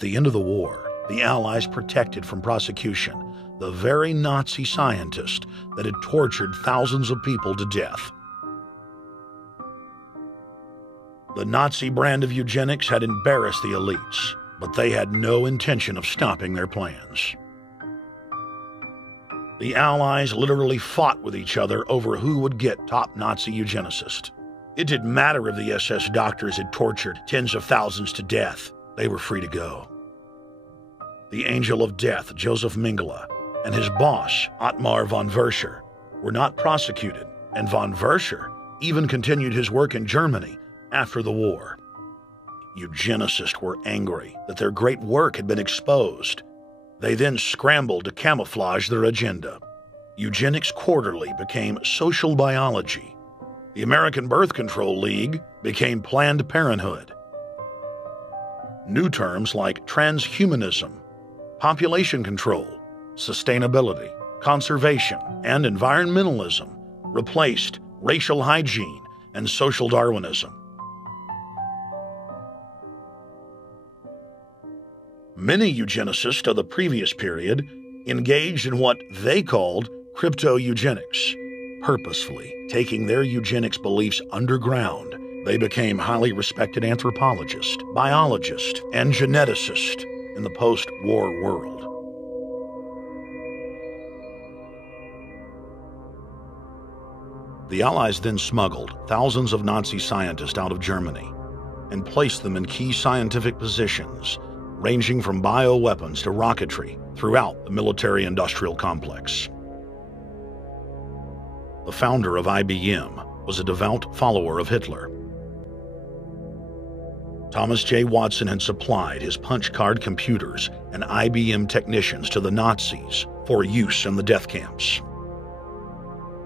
the end of the war, the Allies protected from prosecution the very Nazi scientist that had tortured thousands of people to death. The Nazi brand of eugenics had embarrassed the elites, but they had no intention of stopping their plans. The Allies literally fought with each other over who would get top Nazi eugenicist. It didn't matter if the SS doctors had tortured tens of thousands to death. They were free to go. The Angel of Death, Joseph Mengele, and his boss, Ottmar von Verscher, were not prosecuted, and von Verscher even continued his work in Germany after the war. Eugenicists were angry that their great work had been exposed. They then scrambled to camouflage their agenda. Eugenics Quarterly became Social Biology. The American Birth Control League became Planned Parenthood. New terms like transhumanism, population control, sustainability, conservation, and environmentalism replaced racial hygiene and social Darwinism. Many eugenicists of the previous period engaged in what they called crypto-eugenics. Purposefully taking their eugenics beliefs underground, they became highly respected anthropologists, biologists, and geneticists in the post-war world. The Allies then smuggled thousands of Nazi scientists out of Germany and placed them in key scientific positions, ranging from bioweapons to rocketry throughout the military-industrial complex. The founder of IBM was a devout follower of Hitler. Thomas J. Watson had supplied his punch card computers and IBM technicians to the Nazis for use in the death camps.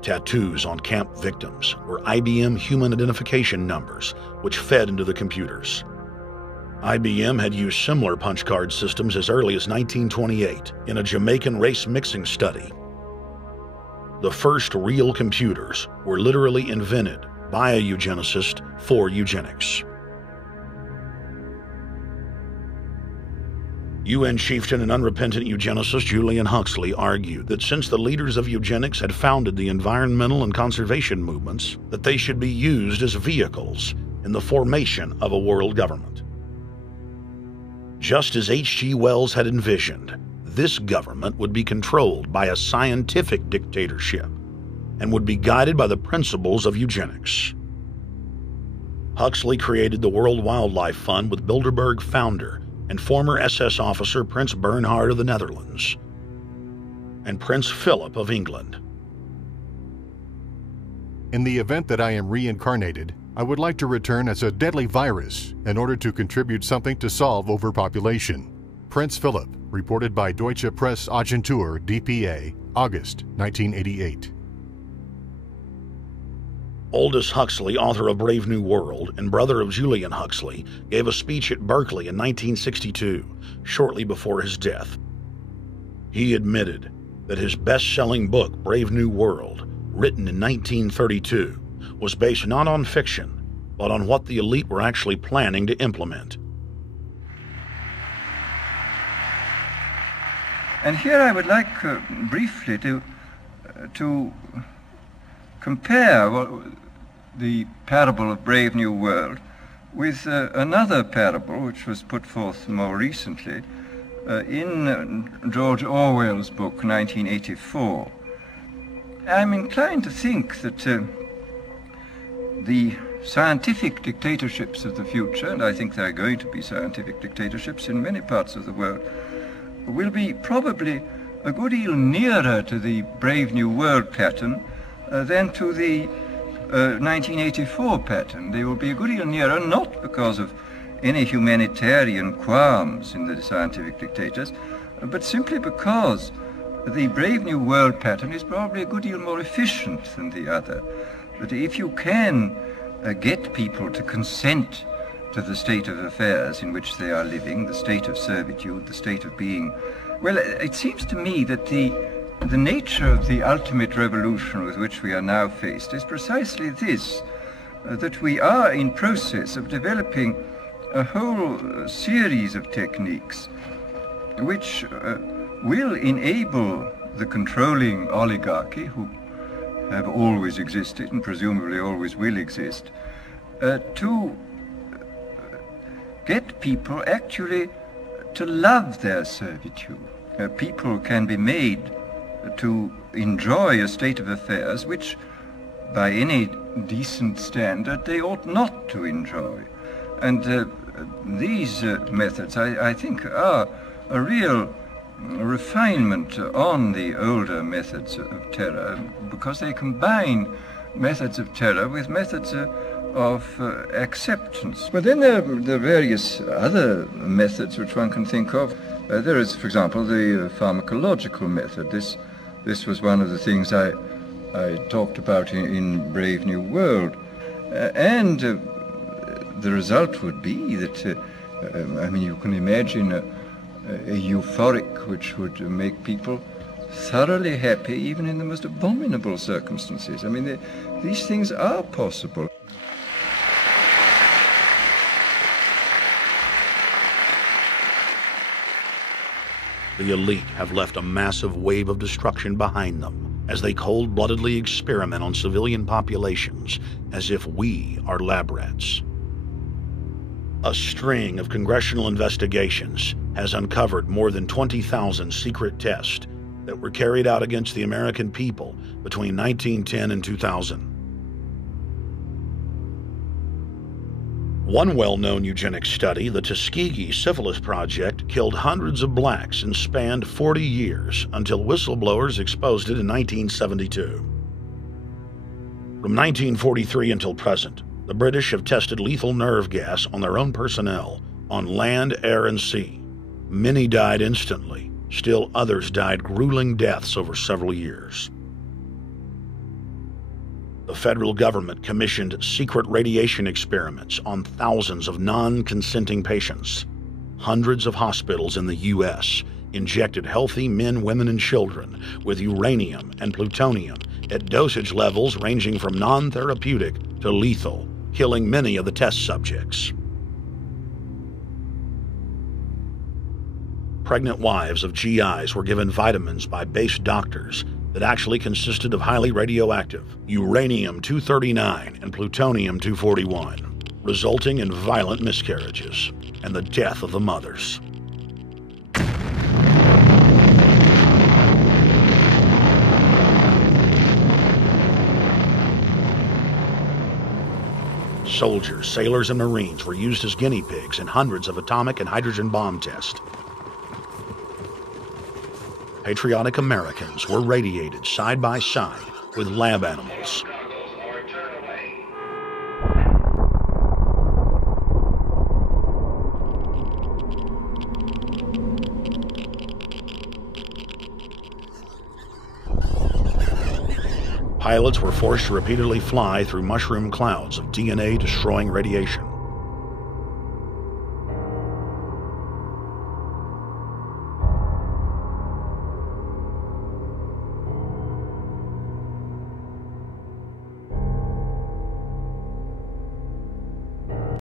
Tattoos on camp victims were IBM human identification numbers, which fed into the computers. IBM had used similar punch card systems as early as 1928 in a Jamaican race mixing study. The first real computers were literally invented by a eugenicist for eugenics. UN chieftain and unrepentant eugenicist Julian Huxley argued that since the leaders of eugenics had founded the environmental and conservation movements, that they should be used as vehicles in the formation of a world government. Just as H.G. Wells had envisioned, this government would be controlled by a scientific dictatorship and would be guided by the principles of eugenics. Huxley created the World Wildlife Fund with Bilderberg founder and former SS officer Prince Bernhard of the Netherlands and Prince Philip of England. In the event that I am reincarnated, I would like to return as a deadly virus in order to contribute something to solve overpopulation. Prince Philip, reported by Deutsche Presse-Agentur DPA, August 1988. Aldous Huxley, author of Brave New World and brother of Julian Huxley, gave a speech at Berkeley in 1962, shortly before his death. He admitted that his best-selling book, Brave New World, written in 1932, was based not on fiction, but on what the elite were actually planning to implement. And here I would like briefly to compare the parable of Brave New World with another parable which was put forth more recently in George Orwell's book 1984. I'm inclined to think that the scientific dictatorships of the future, and I think there are going to be scientific dictatorships in many parts of the world, will be probably a good deal nearer to the Brave New World pattern than to the 1984 pattern. They will be a good deal nearer, not because of any humanitarian qualms in the scientific dictators, but simply because the Brave New World pattern is probably a good deal more efficient than the other. That if you can get people to consent to the state of affairs in which they are living, the state of servitude, the state of being, well, it seems to me that the nature of the ultimate revolution with which we are now faced is precisely this, that we are in process of developing a whole series of techniques which will enable the controlling oligarchy, who have always existed and presumably always will exist, to get people actually to love their servitude. People can be made to enjoy a state of affairs which, by any decent standard, they ought not to enjoy. And these methods, I think, are a real refinement on the older methods of terror, because they combine methods of terror with methods of acceptance. But then there are various other methods which one can think of. There is, for example, the pharmacological method. This was one of the things I talked about in Brave New World. And the result would be that, you can imagine a euphoric which would make people thoroughly happy even in the most abominable circumstances. These things are possible. The elite have left a massive wave of destruction behind them as they cold-bloodedly experiment on civilian populations as if we are lab rats. A string of congressional investigations has uncovered more than 20,000 secret tests that were carried out against the American people between 1910 and 2000. One well-known eugenics study, the Tuskegee Syphilis Project, killed hundreds of blacks and spanned 40 years until whistleblowers exposed it in 1972. From 1943 until present, the British have tested lethal nerve gas on their own personnel, on land, air, and sea. Many died instantly. Still others died grueling deaths over several years. The federal government commissioned secret radiation experiments on thousands of non-consenting patients. Hundreds of hospitals in the U.S. injected healthy men, women, and children with uranium and plutonium at dosage levels ranging from non-therapeutic to lethal, killing many of the test subjects. Pregnant wives of GIs were given vitamins by base doctors that actually consisted of highly radioactive uranium-239 and plutonium-241, resulting in violent miscarriages and the death of the mothers. Soldiers, sailors, and Marines were used as guinea pigs in hundreds of atomic and hydrogen bomb tests. Patriotic Americans were radiated side by side with lab animals. Pilots were forced to repeatedly fly through mushroom clouds of DNA-destroying radiation.